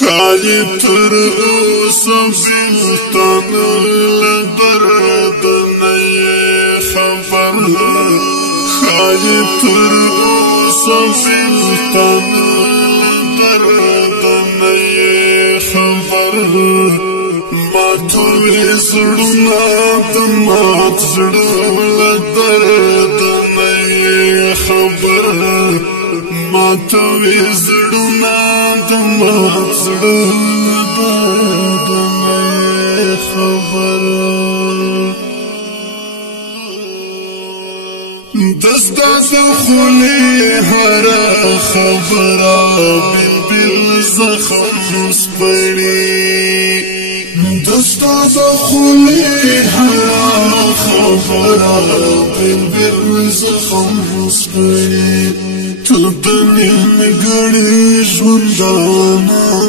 خالی تر اوسه بلتان لدرد نی خبر خالی تر اوسه بلتان لدرد نی خبر ماتوی زړونه د مات زړه لدرد نی خبر ماتوی زړونه د مات زړه د نی خبر دستا خولي هر خبره بلبل زخم سپړي دستا خولي هر خبره بلبل زخم سپړي ته د نیمګړي ژوندانه